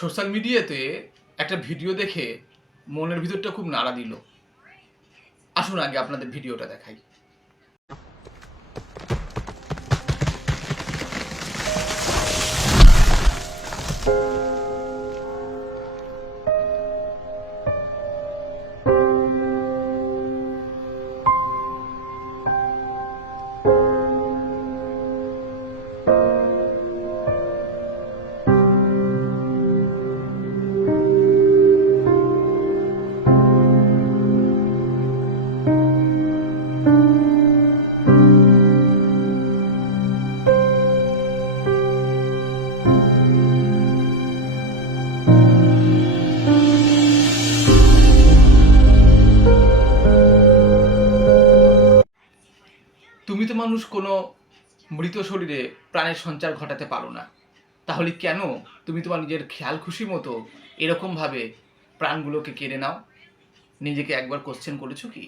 Social মিডিয়াতে একটা video দেখে মনের ভিতরটা খুব নাড়া দিল। আসুন আগে আপনাদের ভিডিওটা দেখাই। তুমি তো মানুষ কোনো মৃত শরীরে প্রাণের সঞ্চার ঘটাতে পারো না, তাহলে কেন তুমি তোমার নিজের খেয়াল খুশি মতো এরকমভাবে প্রাণগুলোকে কেড়ে নাও? নিজেকে একবার কোশ্চেন করেছো কি?